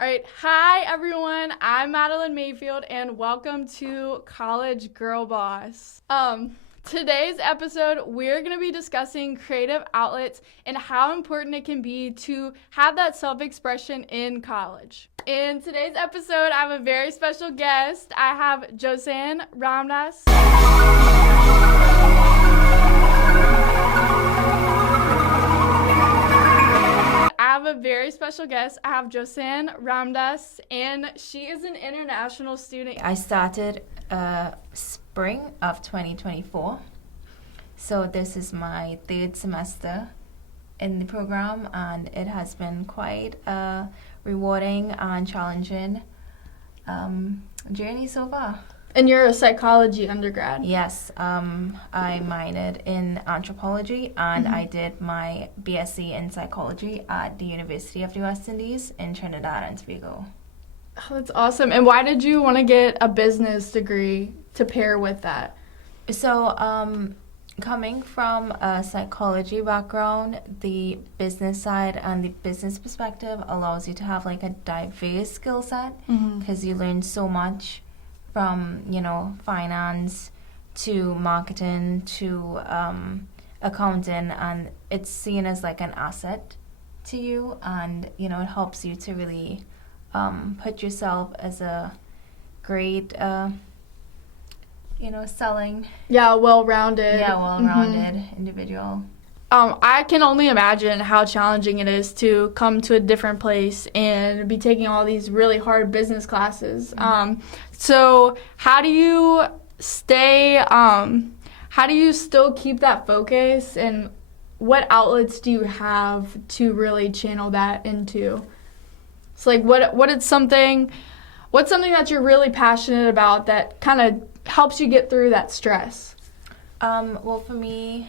All right, hi everyone. I'm Madeline Mayfield, and welcome to College Girl Boss. Today's episode, we're going to be discussing creative outlets and how important it can be to have that self-expression in college. In today's episode, I have a very special guest. I have Josanne Ramdas. I have a very special guest. I have Josanne Ramdas, and she is an international student. I started spring of 2024, so this is my third semester in the program, and it has been quite a rewarding and challenging journey so far. And you're a psychology undergrad. Yes, I minored in anthropology, and I did my BSc in psychology at the University of the West Indies in Trinidad and Tobago. Oh, that's awesome. And why did you want to get a business degree to pair with that? So, coming from a psychology background, the business side and the business perspective allows you to have like a diverse skill set because you learn so much from, finance to marketing to accounting, and it's seen as like an asset to you, and, it helps you to really put yourself as a great, selling. Yeah, well-rounded. Individual. I can only imagine how challenging it is to come to a different place and be taking all these really hard business classes. So how do you still keep that focus, and what outlets do you have to really channel that into? So like what's something that you're really passionate about that kind of helps you get through that stress? Well, for me,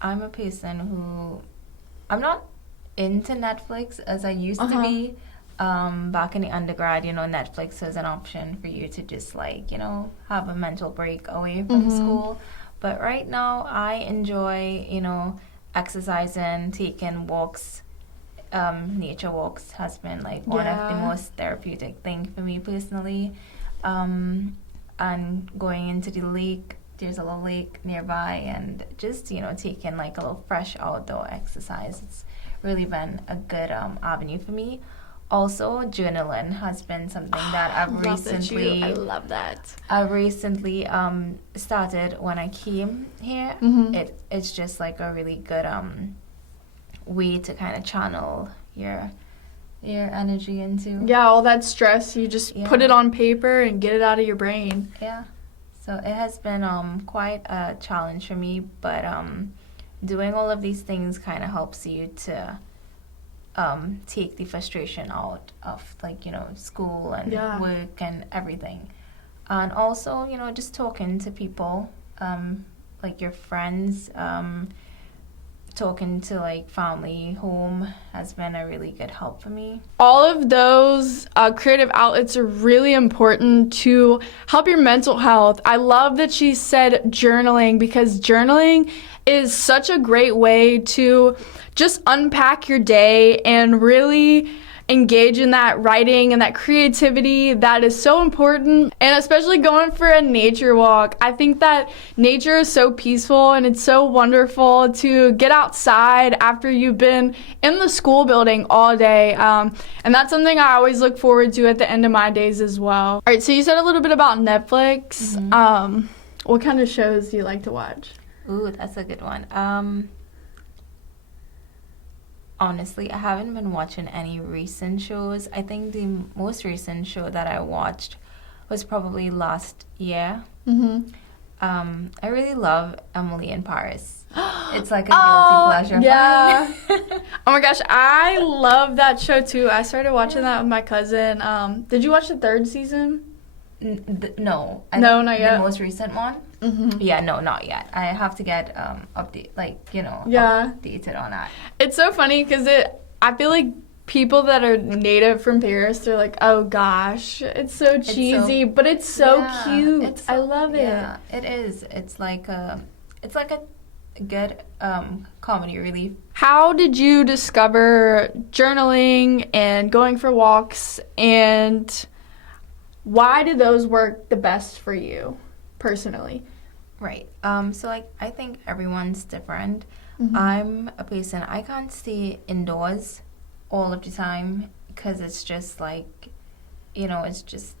I'm a person who, I'm not into Netflix as I used to be. Back in the undergrad, Netflix is an option for you to just have a mental break away from school. But right now, I enjoy, exercising, taking walks. Nature walks has been one of the most therapeutic things for me personally. And going into the lake. There's a little lake nearby, and just, taking a little fresh outdoor exercise. It's really been a good avenue for me. Also, journaling has been something that I love that. I recently started when I came here. It's just like a really good way to kind of channel your energy into. Yeah, all that stress, you just put it on paper and get it out of your brain. Yeah. So it has been quite a challenge for me, but doing all of these things kind of helps you to take the frustration out of school and work and everything. And also, just talking to people, like your friends, talking to family, home has been a really good help for me. All of those creative outlets are really important to help your mental health. I love that she said journaling, because journaling is such a great way to just unpack your day and really engage in that writing and that creativity that is so important. And especially going for a nature walk. I think that nature is so peaceful, and it's so wonderful to get outside after you've been in the school building all day. And that's something I always look forward to at the end of my days as well. All right, so you said a little bit about Netflix. What kind of shows do you like to watch? Ooh, that's a good one. Honestly, I haven't been watching any recent shows. I think the most recent show that I watched was probably last year. I really love Emily in Paris. It's like a guilty pleasure. Yeah. Oh my gosh, I love that show too. I started watching that with my cousin. Did you watch the third season? No. No, not yet. The most recent one? Yeah, no, not yet. I have to get updated on that. It's so funny because I feel like people that are native from Paris, they're like, oh gosh, it's so cheesy, but it's so cute. I love it. Yeah, it is. It's like a good comedy relief. How did you discover journaling and going for walks, and why do those work the best for you personally? Right. So like I think everyone's different. Mm-hmm. I'm a person, I can't stay indoors all of the time because it's just like, it's just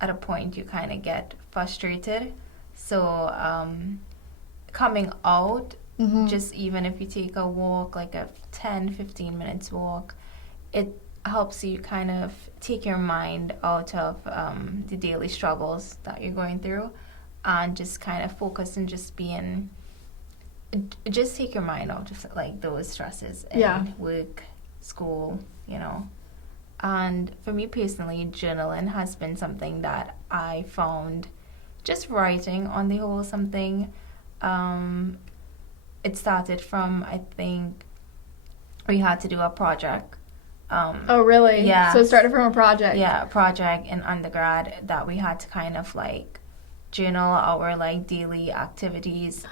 at a point you kind of get frustrated. So coming out, Mm-hmm. just even if you take a walk, like a 10-15 minutes walk, it helps you kind of take your mind out of the daily struggles that you're going through, and just kind of focus and just take your mind out of like those stresses and work, school, And for me personally, journaling has been something that I found, just writing on the whole, something. It started from, I think, we had to do a project. Oh, really? Yeah. So it started from a project. Yeah, a project in undergrad that we had to kind of like journal our like daily activities.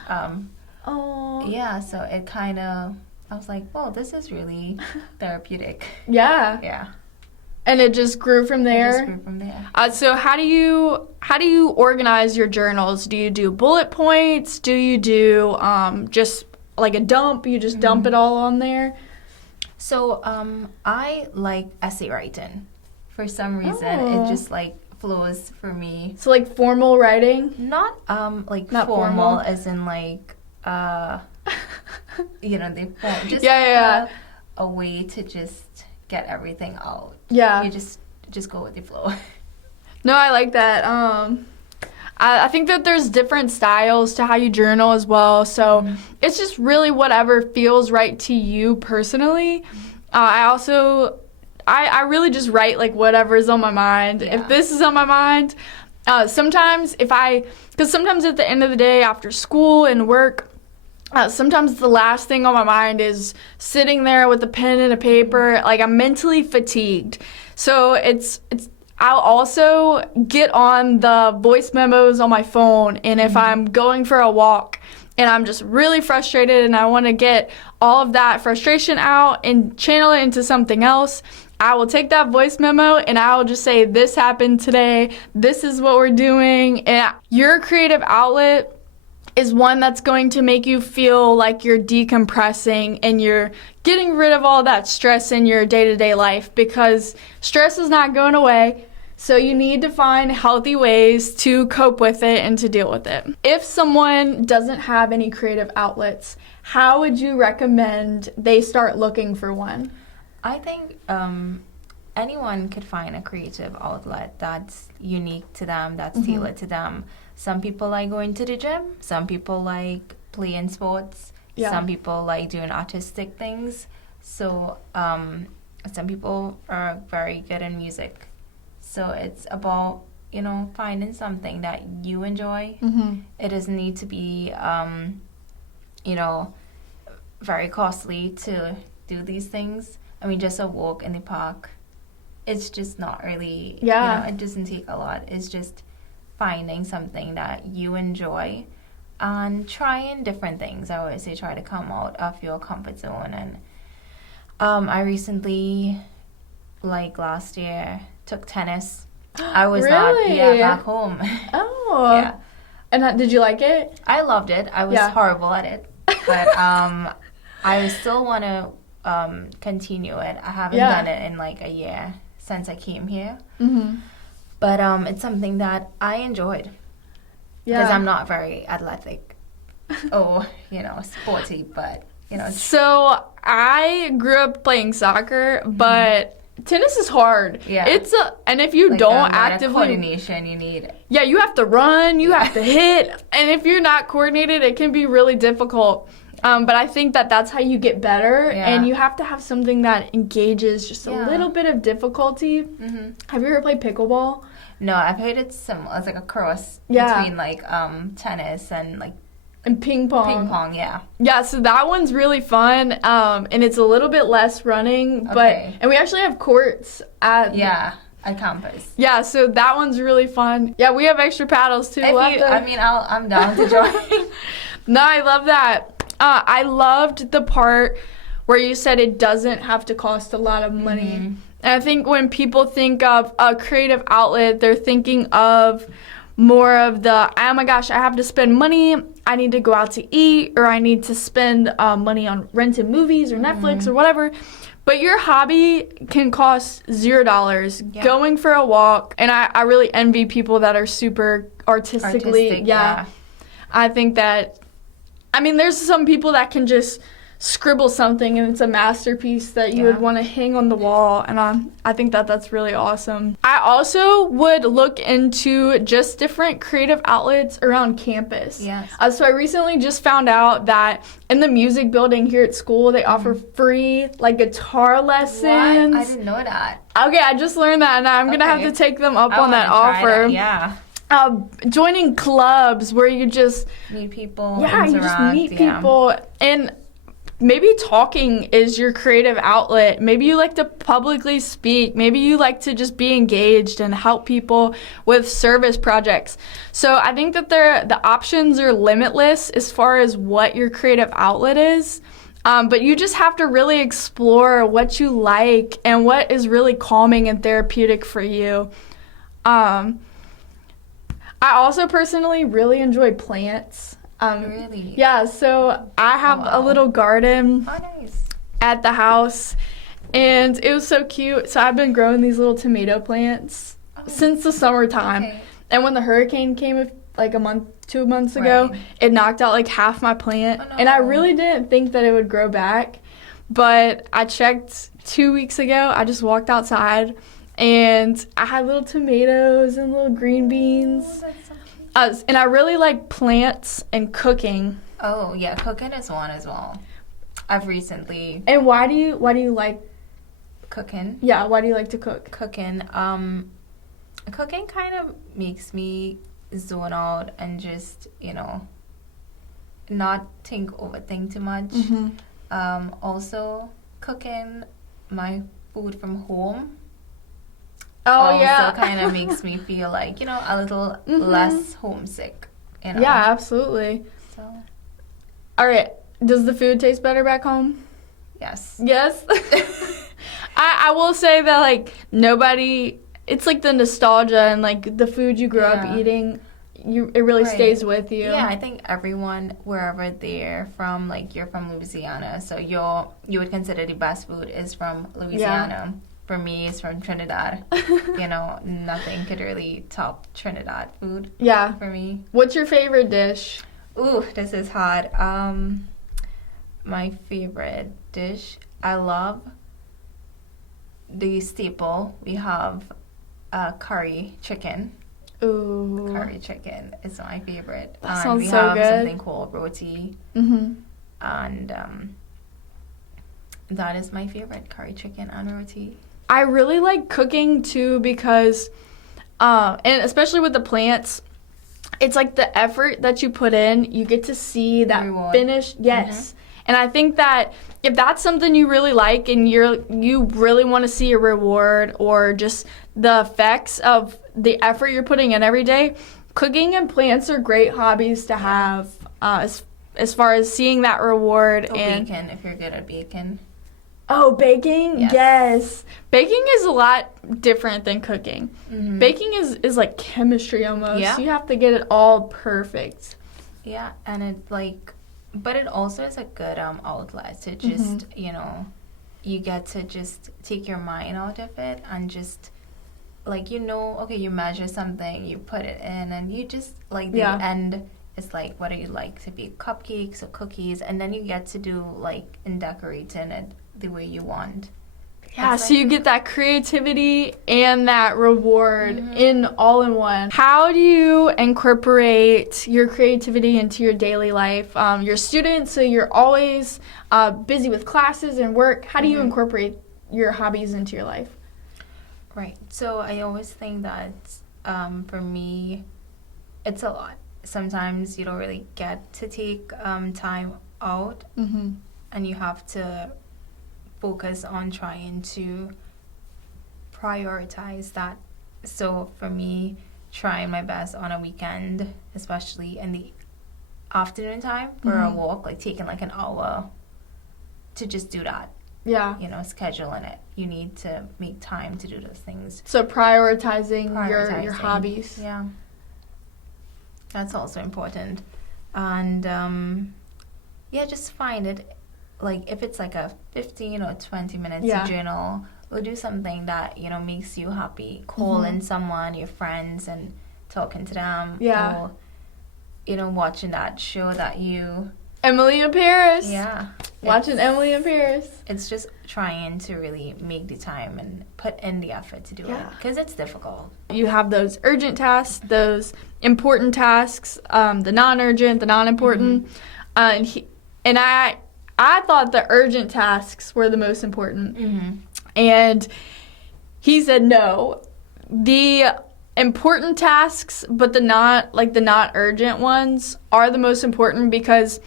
Oh. Yeah, so it kind of, I was like, oh, this is really therapeutic. Yeah. Yeah. And it just grew from there. It just grew from there. So how do you organize your journals? Do you do bullet points? Do you do just like a dump? You just dump it all on there? So I like essay writing. For some reason, it just like flows for me. So like formal writing? Not Not formal as in like they form just a way to just get everything out. Yeah. You just go with the flow. No, I like that. I think that there's different styles to how you journal as well. So it's just really whatever feels right to you personally. I really just write like whatever is on my mind. Yeah. If this is on my mind, sometimes because sometimes at the end of the day after school and work, sometimes the last thing on my mind is sitting there with a pen and a paper. Like I'm mentally fatigued. So I'll also get on the voice memos on my phone, and if I'm going for a walk and I'm just really frustrated and I want to get all of that frustration out and channel it into something else, I will take that voice memo and I will just say, this happened today, this is what we're doing. And your creative outlet is one that's going to make you feel like you're decompressing and you're getting rid of all that stress in your day-to-day life, because stress is not going away. So you need to find healthy ways to cope with it and to deal with it. If someone doesn't have any creative outlets, how would you recommend they start looking for one? I think anyone could find a creative outlet that's unique to them, that's tailored to them. Some people like going to the gym. Some people like playing sports. Yeah. Some people like doing artistic things. So some people are very good in music. So it's about, finding something that you enjoy. It doesn't need to be, very costly to do these things. I mean, just a walk in the park, it's just not really, it doesn't take a lot. It's just finding something that you enjoy and trying different things. I always say try to come out of your comfort zone. And I recently, like last year, took tennis. I was Really? back home. Oh. Yeah. And did you like it? I loved it. I was horrible at it. But I still want to continue it. I haven't done it in like a year since I came here. But it's something that I enjoyed. Because I'm not very athletic or, sporty, but, So I grew up playing soccer, but tennis is hard. Yeah. And if you don't actively coordination you need. Yeah, you have to run, you have to hit, and if you're not coordinated, it can be really difficult. But I think that's how you get better, and you have to have something that engages just a little bit of difficulty. Have you ever played pickleball? No, I've heard it's similar. It's like a cross between like tennis and like and ping pong. Ping pong, yeah. Yeah, so that one's really fun, and it's a little bit less running, and we actually have courts at campus. Yeah, so that one's really fun. Yeah, we have extra paddles too. I'm down to join. No, I love that. I loved the part where you said it doesn't have to cost a lot of money. Mm-hmm. And I think when people think of a creative outlet, they're thinking of more of the, oh my gosh, I have to spend money, I need to go out to eat, or I need to spend money on rented movies or Netflix or whatever. But your hobby can cost $0. Yeah. Going for a walk, and I really envy people that are super artistically, yeah. I think that, I mean, there's some people that can just scribble something and it's a masterpiece that you would want to hang on the wall, and I think that that's really awesome. I also would look into just different creative outlets around campus. Yes. So I recently just found out that in the music building here at school, they offer free like guitar lessons. What? I didn't know that. Okay, I just learned that, and I'm gonna have to take them up on that offer. Yeah. Joining clubs where you just Meet people. you just interact, meet people, and maybe talking is your creative outlet. Maybe you like to publicly speak. Maybe you like to just be engaged and help people with service projects. So I think that the options are limitless as far as what your creative outlet is. But you just have to really explore what you like and what is really calming and therapeutic for you. I also personally really enjoy plants. Really? Yeah, so I have a little garden at the house, and it was so cute. So I've been growing these little tomato plants since the summertime. Okay. And when the hurricane came like 2 months ago, it knocked out like half my plant. Oh, no. And I really didn't think that it would grow back. But I checked 2 weeks ago. I just walked outside, and I had little tomatoes and little green beans. Oh, that's so cute. And I really like plants and cooking. Oh, yeah, cooking is one as well. I've recently... And why do you like Cooking? Yeah, why do you like to cook? Cooking. Cooking kind of makes me zone out and just, not overthink too much. Mm-hmm. Also, cooking my food from home Oh, kind of makes me feel like, a little less homesick. Yeah, absolutely. So, All right. Does the food taste better back home? yes. Yes. I will say that, like, nobody, it's like the nostalgia and, like, the food you grew up eating, it really stays with you. Yeah, I think everyone, wherever they're from, like, you're from Louisiana, so you would consider the best food is from Louisiana. Yeah. For me, it's from Trinidad. Nothing could really top Trinidad food. Yeah. For me. What's your favorite dish? Ooh, this is hard. My favorite dish, I love the staple. We have curry chicken. Ooh. Curry chicken is my favorite. That sounds we so have good. something called roti. Mm-hmm. And that is my favorite, curry chicken and roti. I really like cooking too because, and especially with the plants, it's like the effort that you put in, you get to see that reward. Finished. Yes. And I think that if that's something you really like and you really want to see a reward or just the effects of the effort you're putting in every day, cooking and plants are great hobbies to have as far as seeing that reward. And bacon, if you're good at bacon. Oh, baking? Yes. Baking is a lot different than cooking. Mm-hmm. Baking is like chemistry almost. Yeah. You have to get it all perfect. Yeah, and but it also is a good outlet to just, you get to just take your mind out of it and just, okay, you measure something, you put it in, and you just, the end is whether you like to bake cupcakes or cookies, and then you get to do, and decorating it the way you want. Yeah, so you get that creativity and that reward in all in one. How do you incorporate your creativity into your daily life? You're a student, so you're always busy with classes and work. How do you incorporate your hobbies into your life? Right. So I always think that for me, it's a lot. Sometimes you don't really get to take time out, and you have to focus on trying to prioritize that. So for me, trying my best on a weekend, especially in the afternoon time for a walk, like taking like an hour to just do that. Yeah. You know, scheduling it. You need to make time to do those things. So prioritizing. Your hobbies. Yeah. That's also important. And yeah, just find it, like if it's like a 15 or 20 minutes journal, or do something that, you know, makes you happy. Call in someone, your friends, and talking to them. Yeah. Or, you know, watching that show that you... Emily in Paris. Yeah. Watching Emily in Paris. It's just trying to really make the time and put in the effort to do it. Because it's difficult. You have those urgent tasks, those important tasks, the non-urgent, the non-important. And I thought the urgent tasks were the most important. And he said no. The important tasks, but the not urgent ones are the most important, because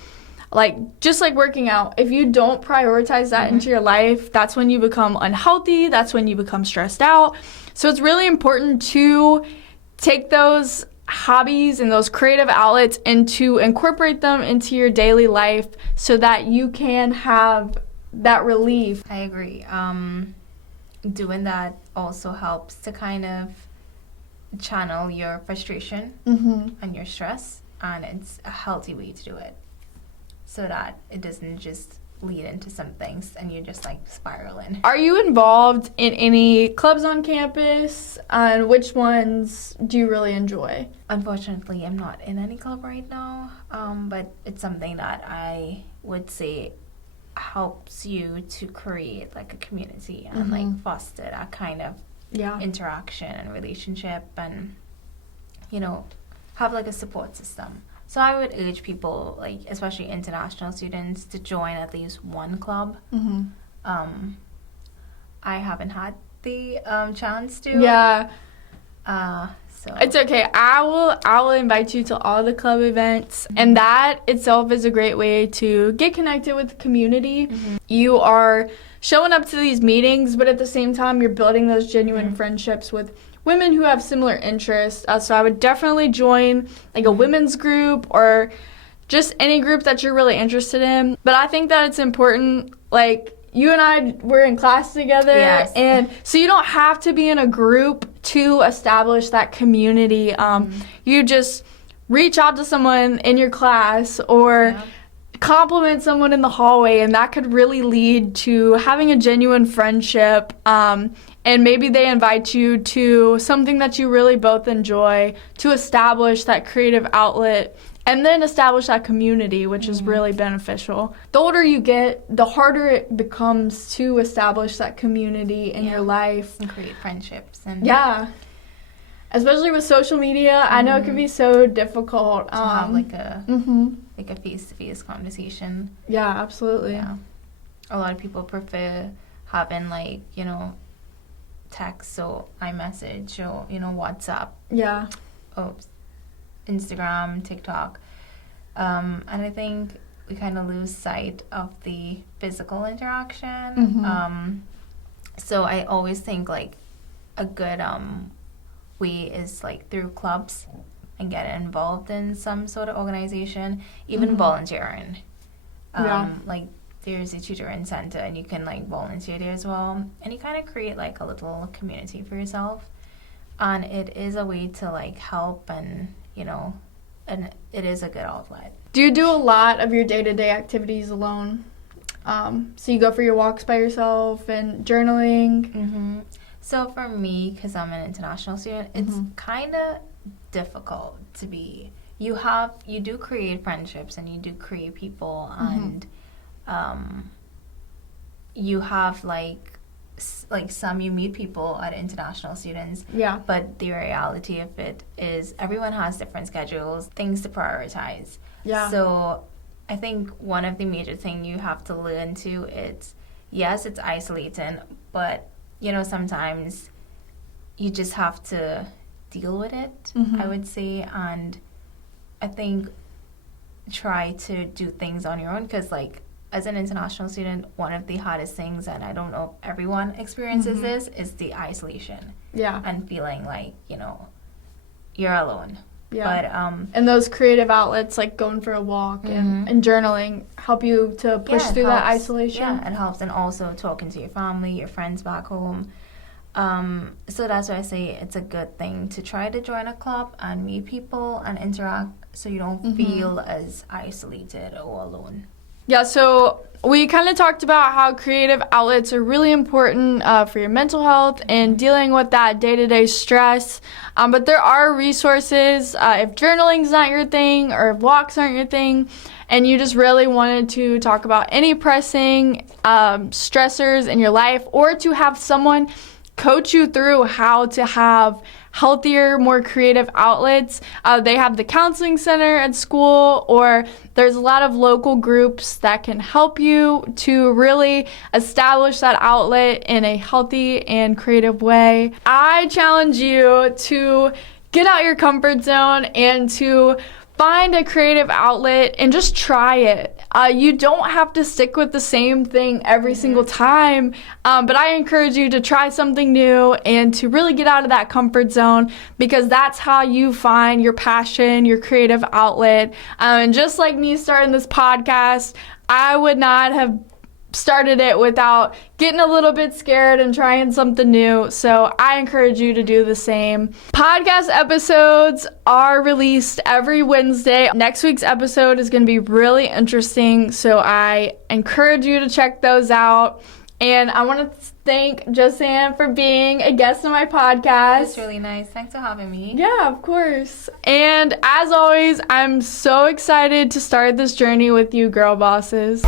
like just like working out, if you don't prioritize that into your life, that's when you become unhealthy, that's when you become stressed out. So it's really important to take those hobbies and those creative outlets and to incorporate them into your daily life so that you can have that relief. I agree. Doing that also helps to kind of channel your frustration and your stress, and it's a healthy way to do it, so that it doesn't just lead into some things and you're just like spiraling. Are you involved in any clubs on campus, and which ones do you really enjoy? Unfortunately, I'm not in any club right now, but it's something that I would say helps you to create like a community and like foster that kind of interaction and relationship, and, you know, have like a support system. So I would urge people, like especially international students, to join at least one club. I haven't had the chance to. Yeah. So it's okay. I will invite you to all the club events, and that itself is a great way to get connected with the community. You are showing up to these meetings, but at the same time, you're building those genuine friendships with women who have similar interests. So I would definitely join like a women's group or just any group that you're really interested in. But I think that it's important, like you and I were in class together, and so you don't have to be in a group to establish that community. You just reach out to someone in your class or compliment someone in the hallway, and that could really lead to having a genuine friendship. And maybe they invite you to something that you really both enjoy to establish that creative outlet and then establish that community, which is really beneficial. The older you get, the harder it becomes to establish that community in your life. And create friendships. And especially with social media, I know it can be so difficult. To have like a face-to-face conversation. Yeah, absolutely. Yeah. A lot of people prefer having like, you know, text or iMessage or, you know, WhatsApp. Yeah. Or Instagram, TikTok. And I think we kind of lose sight of the physical interaction. So I always think like a good way is like through clubs and get involved in some sort of organization, even volunteering. Like there's a tutoring center and you can like volunteer there as well, and you kind of create like a little community for yourself, and it is a way to like help, and you know, and it is a good outlet. Do you do a lot of your day-to-day activities alone? So you go for your walks by yourself and journaling? So for me, because I'm an international student, it's kind of difficult to be. You do create friendships and you do create people, and you have like some you meet people at international students. But the reality of it is everyone has different schedules, things to prioritize. So I think one of the major things you have to learn to it's isolating, but you know, sometimes you just have to deal with it, I would say. And I think try to do things on your own, because like as an international student, one of the hardest things, and I don't know if everyone experiences this, is the isolation. And feeling like, you know, you're alone. Yeah. And those creative outlets like going for a walk and journaling help you to push through that isolation. Yeah, it helps. And also talking to your family, your friends back home. So that's why I say it's a good thing to try to join a club and meet people and interact so you don't feel as isolated or alone. Yeah, so we kind of talked about how creative outlets are really important for your mental health and dealing with that day-to-day stress. But there are resources if journaling's not your thing or if walks aren't your thing, and you just really wanted to talk about any pressing stressors in your life, or to have someone coach you through how to have healthier, more creative outlets. They have the counseling center at school, or there's a lot of local groups that can help you to really establish that outlet in a healthy and creative way. I challenge you to get out your comfort zone and to find a creative outlet and just try it. You don't have to stick with the same thing every single time, but I encourage you to try something new and to really get out of that comfort zone, because that's how you find your passion, your creative outlet. And just like me starting this podcast, I would not have started it without getting a little bit scared and trying something new. So I encourage you to do the same. Podcast episodes are released every Wednesday. Next week's episode is going to be really interesting, so I encourage you to check those out. And I want to thank Josanne for being a guest on my podcast. It's really nice. Thanks for having me. Yeah, of course. And as always, I'm so excited to start this journey with you, girl bosses.